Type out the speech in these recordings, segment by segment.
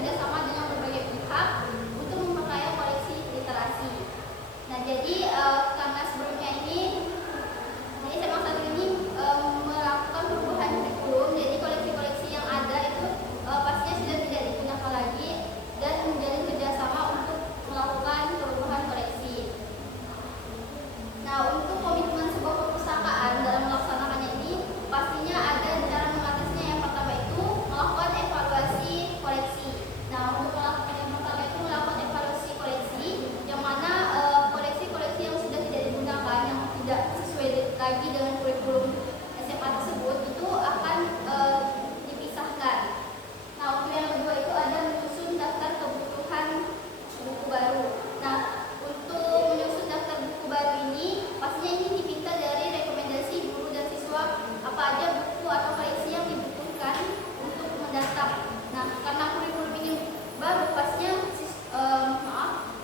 kerjasama dengan berbagai pihak untuk memperkaya koleksi literasi. Nah, jadi karena sebelumnya ini, jadi SMA 1 ini melakukan perubahan kurikulum, jadi koleksi-koleksi yang ada itu pastinya sudah tidak digunakan lagi dan menjalin kerjasama untuk melakukan perubahan koleksi. Nah, untuk komitmen sebuah perpustakaan dalam melaksanakannya ini pastinya ada cara mengatasinya. Yang pertama itu melakukan evaluasi koleksi. Nah, untuk melakukan yang pertama itu melakukan evaluasi koleksi, yang mana koleksi-koleksi yang sudah tidak digunakan, yang tidak sesuai lagi dengan kurikulum SMA tersebut itu akan dipisahkan. Nah, untuk yang kedua itu ada menyusun daftar kebutuhan buku baru. Nah, untuk menyusun daftar buku baru ini pastinya ini dipinta dari rekomendasi guru dan siswa apa aja buku atau koleksi yang dibutuhkan untuk mendaftar. Nah, karena kurikulum ini baru, pastinya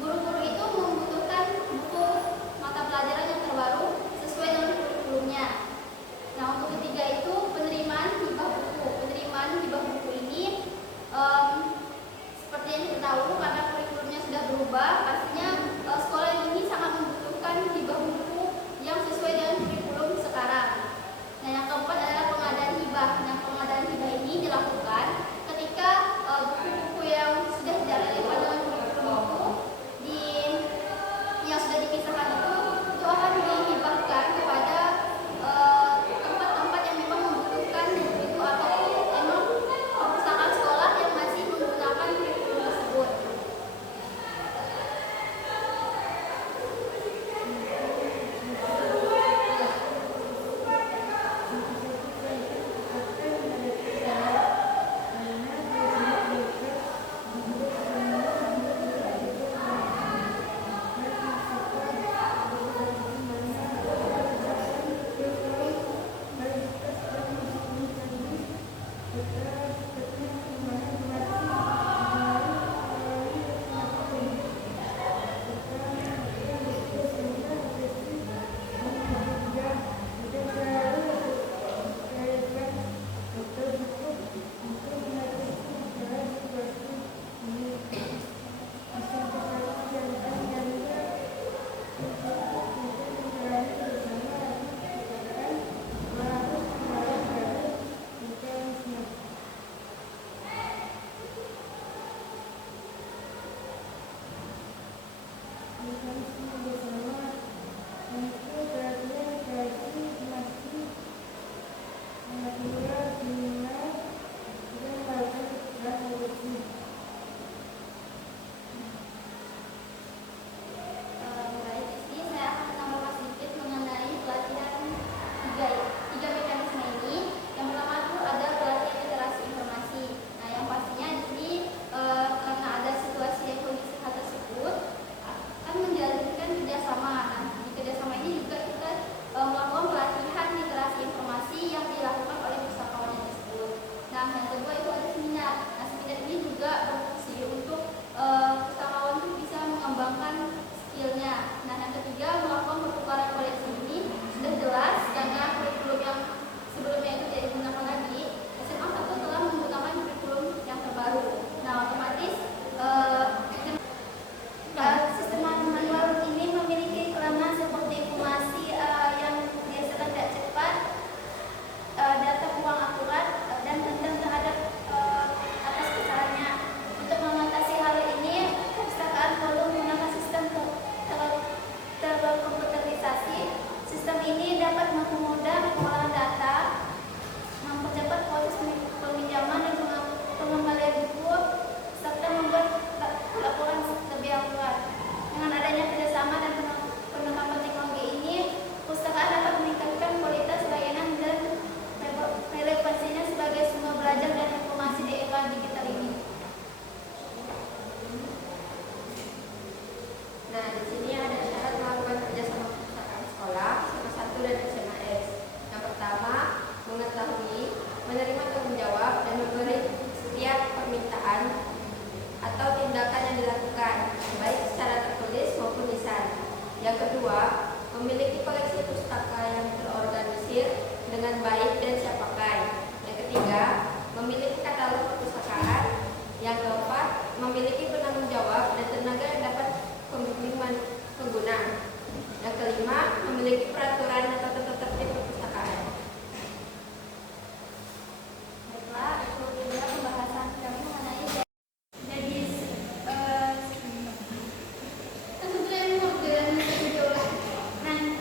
guru-guru itu membutuhkan buku mata pelajaran yang terbaru sesuai dengan kurikulumnya. Nah, untuk ketiga itu penerimaan hibah buku. Penerimaan hibah buku ini seperti yang kita tahu, karena kurikulumnya sudah berubah, pastinya sekolah ini sangat membutuhkan hibah buku yang sesuai dengan kurikulum sekarang. Nah, yang keempat adalah pengadaan hibah. Nah, pengadaan hibah ini dilakukan ketika buku-buku yang sudah tidak relevan dengan kurikulum yang sudah dipisahkan itu akan dihibahkan kepada tempat-tempat yang memang membutuhkan buku itu, ataupun memang perpustakaan sekolah yang masih menggunakan kurikulum tersebut. memiliki koleksi pustaka yang terorganisir dengan baik dan siap pakai. Yang ketiga, memiliki katalog perpustakaan. Yang keempat, memiliki penanggung jawab dan tenaga yang dapat membimbing pengguna. Yang kelima, memiliki peraturan atau tata tertib perpustakaan. Baiklah, itu dia pembahasan kami mengenai jadi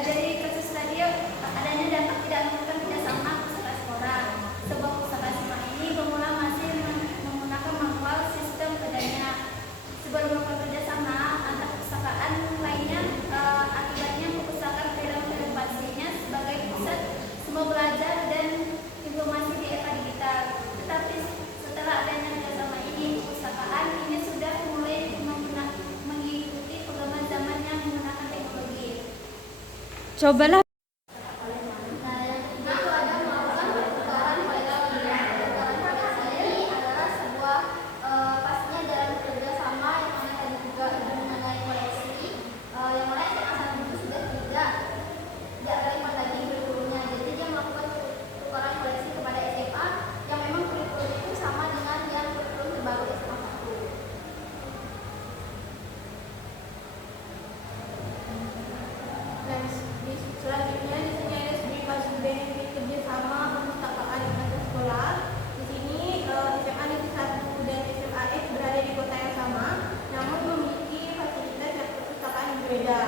dari kasus tadi adanya dampak tidak menentukan kerjasama pustaka sekolah. Sebuah pustaka sekolah ini bermula masih menggunakan manual sistem adanya. Sebelum melakukan kerjasama antar perpustakaan lainnya, akibatnya perpustakaan dalam inovasinya sebagai pusat semua belajar dan informasi di era digital. Tetapi setelah adanya kerjasama ini, perpustakaan ini sudah mulai mengikuti perkembangan zaman yang menggunakan teknologi. Cobalah. Nah, yang ketiga itu ada melakukan pertukaran koleksi. Pertukaran koleksi ini adalah sebuah pastinya dalam kerjasama yang mana tadi juga mengenai koleksi, yang mana SMA satu itu sudah tidak terlibat lagi kurikulumnya. Jadi dia melakukan pertukaran koleksi kepada SMA yang memang kurikulum itu sama dengan yang kurikulum terbaru SMA 1. Dan selanjutnya di sini ada studi benefit kerjasama perpustakaan antar sekolah. Di sini SMA Negeri 1 dan SMA X berada di kota yang sama, namun memiliki fasilitas dan perpustakaan yang berbeda.